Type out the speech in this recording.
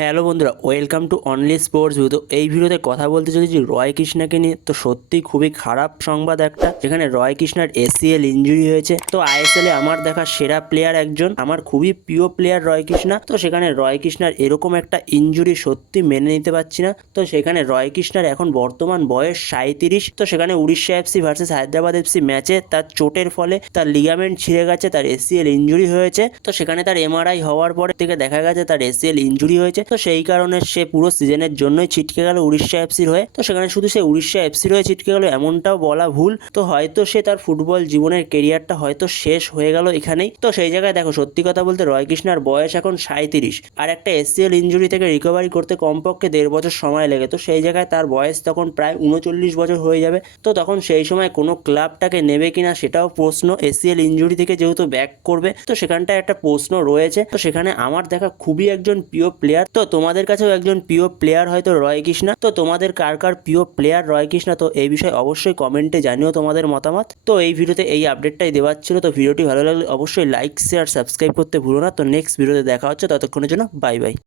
Hello বন্ধুরা, welcome to only sports view তো এই ভিডিওতে কথা বলতে চলেছি রয় কৃষ্ণাকে নিয়ে। তো সত্যি খুবই খারাপ সংবাদ একটা, যেখানে রয় কৃষ্ণার এসিএল ইঞ্জুরি হয়েছে। তো আইএসএল এ আমার দেখা সেরা প্লেয়ার একজন, আমার খুবই প্রিয় প্লেয়ার রয় কৃষ্ণা। তো সেখানে রয় কৃষ্ণার এরকম একটা ইঞ্জুরি সত্যি মেনে নিতে পারছি না। তো সেখানে রয় কৃষ্ণার এখন বর্তমান বয়স সাঁত্রিশ তো সেখানে Orissa FC versus Hyderabad FC ম্যাচে তার চোটের ফলে তার লিগামেন্ট ছিঁড়ে গেছে, তার এসিএল ইঞ্জুরি হয়েছে। তো সেখানে তার এমআরআই হওয়ার পরে থেকে দেখা গেছে তার এসিএল ইঞ্জুরি হয়েছে। তো সেই কারণে সে পুরো সিজনের জন্যই ছিটকে গেল উড়িষ্যা এফসির হয়ে। তো সেখানে শুধু সে উড়িষ্যা এফসির হয়ে ছিটকে গেল, এমনটাও বলা ভুল। তো হয়তো সে তার ফুটবল জীবনের কেরিয়ারটা হয়তো শেষ হয়ে গেল এখানেই। তো সেই জায়গায় দেখো, সত্যি কথা বলতে রয় কৃষ্ণার বয়স এখন সাঁত্রিশ আর একটা এসসিএল ইঞ্জুরি থেকে রিকভারি করতে কমপক্ষে দেড় বছর সময় লেগে। তো সেই জায়গায় তার বয়স তখন প্রায় উনচল্লিশ বছর হয়ে যাবে। তো তখন সেই সময় কোনো ক্লাবটাকে নেবে কিনা সেটাও প্রশ্ন। এসিএল ইঞ্জুরি থেকে যেহেতু ব্যাক করবে, তো সেখানটায় একটা প্রশ্ন রয়েছে। তো সেখানে আমার দেখা খুবই একজন প্রিয় প্লেয়ার তো তোমাদের কাছেও একজন প্রিয় প্লেয়ার হয়তো রয় কৃষ্ণা। তো তোমাদের কার কার প্রিয় প্লেয়ার রয় কৃষ্ণা? তো এই বিষয়ে অবশ্যই কমেন্টে জানিও তোমাদের মতামত। তো এই ভিডিওতে এই আপডেটটাই দেওয়ার ছিল। তো ভিডিওটি ভালো লাগলে অবশ্যই লাইক শেয়ার সাবস্ক্রাইব করতে ভুলো না। তো নেক্সট ভিডিওতে দেখা হচ্ছে। ততক্ষণের জন্য বাই বাই